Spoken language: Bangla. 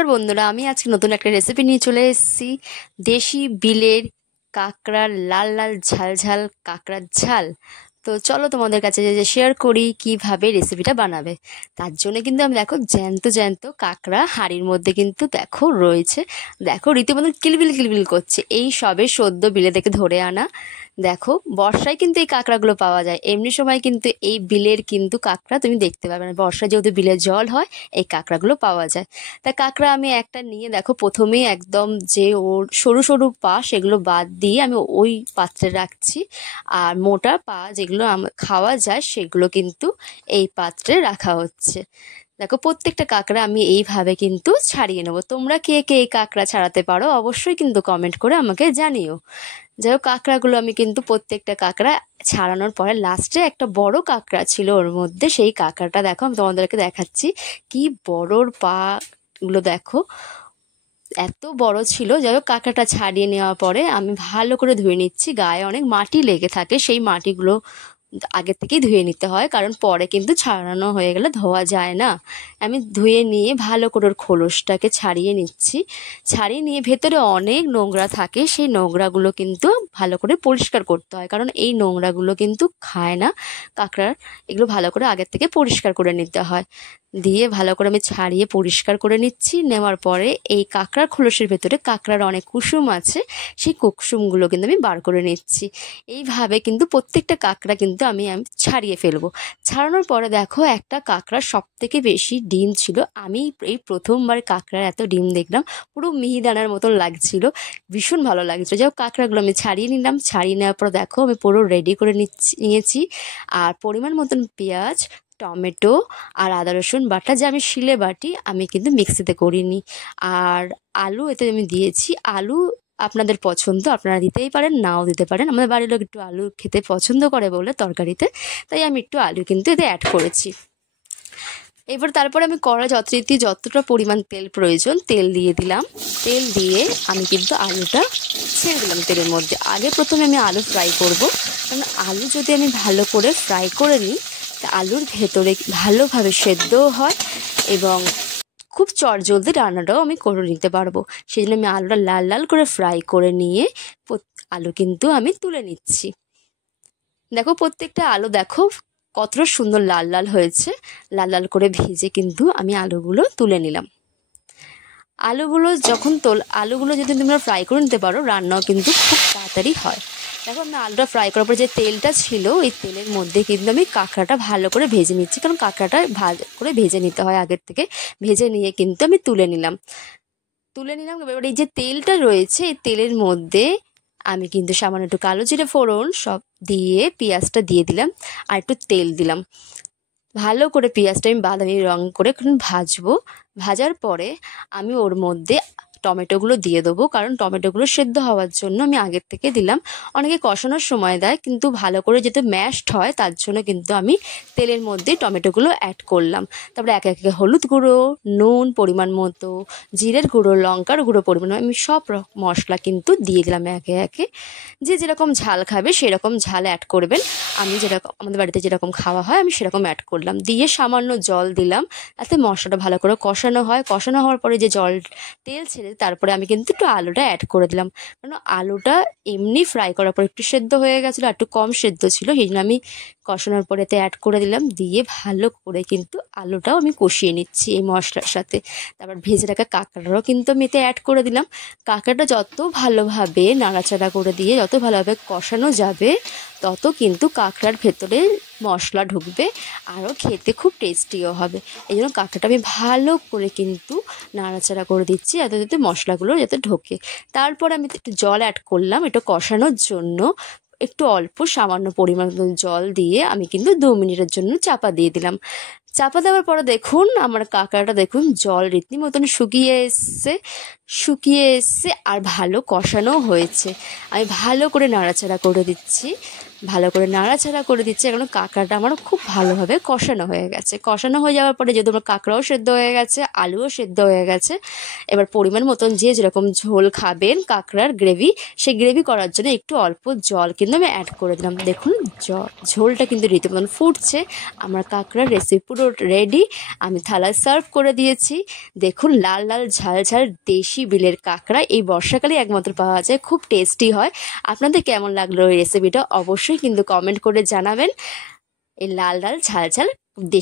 নমস্কার বন্ধুরা, আমি আজকে নতুন একটা রেসিপি নিয়ে চলে এসেছি। দেশি বিলের কাঁকড়ার লাল লাল ঝাল ঝাল কাঁকড়ার ঝাল। তো চলো তোমাদের কাছে যে শেয়ার করি কিভাবে রেসিপিটা বানাবে। তার জন্য কিন্তু আমি দেখো জ্যান্ত জ্যান্ত কাঁকড়া হাঁড়ির মধ্যে কিন্তু দেখো রয়েছে। দেখো রীতিমতো কিলবিল কিলবিল করছে, এই সবে সদ্য বিলে থেকে ধরে আনা। দেখো বর্ষায় কিন্তু এই কাঁকড়াগুলো পাওয়া যায়, এমনি সময় কিন্তু এই বিলের কিন্তু কাঁকড়া তুমি দেখতে পাবে না। বর্ষায় যেহেতু বিলের জল হয়, এই কাঁকড়াগুলো পাওয়া যায়। তা কাঁকড়া আমি একটা নিয়ে দেখো প্রথমেই একদম যে ওর সরু সরু পা সেগুলো বাদ দিয়ে আমি ওই পাত্রে রাখছি, আর মোটা পা যেগুলো খাওয়া যায় সেগুলো কিন্তু এই পাত্রে রাখা হচ্ছে। দেখো প্রত্যেকটা কাঁকড়া আমি এইভাবে কিন্তু ছাড়িয়ে নেবো। তোমরা কে কে এই কাঁকড়া ছাড়াতে পারো অবশ্যই কিন্তু কমেন্ট করে আমাকে জানিও। যাই হোক কাঁকড়াগুলো আমি কিন্তু প্রত্যেকটা কাঁকড়া ছাড়ানোর পরে লাস্টে একটা বড় কাঁকড়া ছিল ওর মধ্যে, সেই কাঁকড়াটা দেখো আমি তোমাদেরকে দেখাচ্ছি। কি বড়োর পা গুলো দেখো, এত বড় ছিল। যাই হোক কাঁকড়াটা ছাড়িয়ে নেওয়ার পরে আমি ভালো করে ধুয়ে নিচ্ছি। গায়ে অনেক মাটি লেগে থাকে, সেই মাটিগুলো আগে থেকেই ধুয়ে নিতে হয়, কারণ পরে কিন্তু ছাড়ানো হয়ে গেলে ধোয়া যায় না। আমি ধুয়ে নিয়ে ভালো করে ওর খোলসটাকে ছাড়িয়ে নিচ্ছি। ছাড়িয়ে নিয়ে ভেতরে অনেক নোংরা থাকে, সেই নোংরাগুলো কিন্তু ভালো করে পরিষ্কার করতে হয়, কারণ এই নোংরাগুলো কিন্তু খায় না কাঁকড়ার। এগুলো ভালো করে আগের থেকে পরিষ্কার করে নিতে হয়। দিয়ে ভালো করে আমি ছাড়িয়ে পরিষ্কার করে নিচ্ছি। নেওয়ার পরে এই কাঁকড়ার খোলসের ভেতরে কাঁকড়ার অনেক কুসুম আছে, সেই কুসুমগুলো কিন্তু আমি বার করে নিচ্ছি। এইভাবে কিন্তু প্রত্যেকটা কাঁকড়া কিন্তু আমি ছাড়িয়ে ফেলবো। ছাড়ানোর পরে দেখো একটা কাঁকড়ার সব থেকে বেশি ডিম ছিল। আমি এই প্রথমবার কাঁকড়ার এত ডিম দেখলাম, পুরো মিহিদানার মতন লাগছিল, ভীষণ ভালো লাগছিল। যাই হোক কাঁকড়াগুলো আমি ছাড়িয়ে নিলাম। ছাড়িয়ে নেওয়ার পর দেখো আমি পুরো রেডি করে নিয়েছি। আর পরিমাণ মতন পেঁয়াজ, টমেটো আর আদা রসুন বাটা, যে আমি শিলে বাটি, আমি কিন্তু মিক্সিতে করিনি। আর আলু এতে আমি দিয়েছি। আলু আপনাদের পছন্দ, আপনারা দিতেই পারেন নাও দিতে পারেন। আমাদের বাড়ির লোক একটু আলু খেতে পছন্দ করে বলে তরকারিতে, তাই আমি একটু আলু কিন্তু এতে অ্যাড করেছি। এবার তারপরে আমি কড়া যথারীতি যতটা পরিমাণ তেল প্রয়োজন তেল দিয়ে দিলাম। তেল দিয়ে আমি কিন্তু আলুটা ছেড়ে দিলাম তেলের মধ্যে। আগে প্রথমে আমি আলু ফ্রাই করব, কারণ আলু যদি আমি ভালো করে ফ্রাই করে নিই তা আলুর ভেতরে ভালোভাবে সেদ্ধও হয় এবং খুব চটজলদি রান্নাটাও আমি করে নিতে পারবো। সেই জন্য আমি আলুটা লাল লাল করে ফ্রাই করে নিয়ে আলু কিন্তু আমি তুলে নিচ্ছি। দেখো প্রত্যেকটা আলু দেখো কতটা সুন্দর লাল লাল হয়েছে। লাল লাল করে ভেজে কিন্তু আমি আলুগুলো তুলে নিলাম। আলুগুলো যদি তোমরা ফ্রাই করে নিতে পারো, রান্নাও কিন্তু খুব তাড়াতাড়ি হয়। দেখো আমি আলুটা ফ্রাই করার পর যে তেলটা ছিল, এই তেলের মধ্যে কিন্তু আমি কাঁকড়াটা ভালো করে ভেজে নিচ্ছি, কারণ কাঁকড়াটা ভালো করে ভেজে নিতে হয় আগের থেকে। ভেজে নিয়ে কিন্তু আমি তুলে নিলাম। এবার এই যে তেলটা রয়েছে, এই তেলের মধ্যে আমি কিন্তু সামান্য একটু কালো জিরে ফোড়ন সব দিয়ে পেঁয়াজটা দিয়ে দিলাম, আর একটু তেল দিলাম। ভালো করে পেঁয়াজটা আমি বাদামি রং করে ভাজবো। ভাজার পরে আমি ওর মধ্যে টমেটোগুলো দিয়ে দেবো, কারণ টমেটোগুলো সেদ্ধ হওয়ার জন্য আমি আগের থেকে দিলাম। অনেকে কষানোর সময় দেয়, কিন্তু ভালো করে যাতে ম্যাশড হয় তার জন্য কিন্তু আমি তেলের মধ্যে টমেটোগুলো অ্যাড করলাম। তারপরে একে একে হলুদ গুঁড়ো, নুন পরিমাণ মতো, জিরের গুঁড়ো, লঙ্কার গুঁড়ো পরিমাণ, আমি সব মশলা কিন্তু দিয়ে দিলাম একে একে। যে যেরকম ঝাল খাবে সেরকম ঝাল অ্যাড করবেন। আমি যেরকম আমাদের বাড়িতে যেরকম খাওয়া হয় আমি সেরকম অ্যাড করলাম। দিয়ে সামান্য জল দিলাম, তাতে মশলাটা ভালো করে কষানো হয়। কষানো হওয়ার পরে যে তেল ছেড়ে তারপরে আমি কিন্তু একটু আলুটা অ্যাড করে দিলাম, কারণ আলুটা এমনি ফ্রাই করার পর একটু সেদ্ধ হয়ে গেছিলো, একটু কম সেদ্ধ ছিল, সেই জন্য আমি কষানোর পরে এতে অ্যাড করে দিলাম। দিয়ে ভালো করে কিন্তু আলুটাও আমি কষিয়ে নিচ্ছি এই মশলার সাথে। তারপর ভেজে রাখা কাঁকড়াটাও কিন্তু আমি এতে অ্যাড করে দিলাম। কাঁকড়াটা যত ভালোভাবে নাড়াচাড়া করে দিয়ে যত ভালোভাবে কষানো যাবে, তত কিন্তু কাঁকড়ার ভেতরে মশলা ঢুকবে, আরও খেতে খুব টেস্টিও হবে। এই জন্য কাঁকড়াটা আমি ভালো করে কিন্তু নাড়াচাড়া করে দিচ্ছি যাতে মশলাগুলো যাতে ঢোকে। তারপর আমি একটু জল অ্যাড করলাম একটু কষানোর জন্য। একটু অল্প সামান্য পরিমাণ জল দিয়ে আমি কিন্তু 2 মিনিটের জন্য চাপা দিয়ে দিলাম। চাপা দেওয়ার পরে দেখুন আমার কাঁকড়াটা দেখুন জল রীতিমতন শুকিয়ে এসছে আর ভালো কষানো হয়েছে। আমি ভালো করে নাড়াচাড়া করে দিচ্ছি, কারণ কাঁকড়াটা আমার খুব ভালোভাবে কষানো হয়ে গেছে। কষানো হয়ে যাওয়ার পরে যেহেতু আমার কাঁকড়াও সেদ্ধ হয়ে গেছে, আলুও সেদ্ধ হয়ে গেছে, এবার পরিমাণ মতন যে যেরকম ঝোল খাবেন কাঁকড়ার গ্রেভি, সেই গ্রেভি করার জন্য একটু অল্প জল কিন্তু আমি অ্যাড করে দিলাম। দেখুন ঝোলটা কিন্তু রীতিমতন ফুটছে। আমার কাঁকড়ার রেসিপি পুরো পুরো রেডি। আমি থালায় সার্ভ করে দিয়েছি। দেখুন লাল লাল ঝাল ঝাল দেশি বিলের কাঁকড়া এই বর্ষাকালে একমাত্র পাওয়া যায়, খুব টেস্টি হয়। আপনাদের কেমন লাগলো এই রেসিপিটা অবশ্যই কিন্তু কমেন্ট করে জানাবেন। এই লাল লাল ঝাল ঝাল দেশি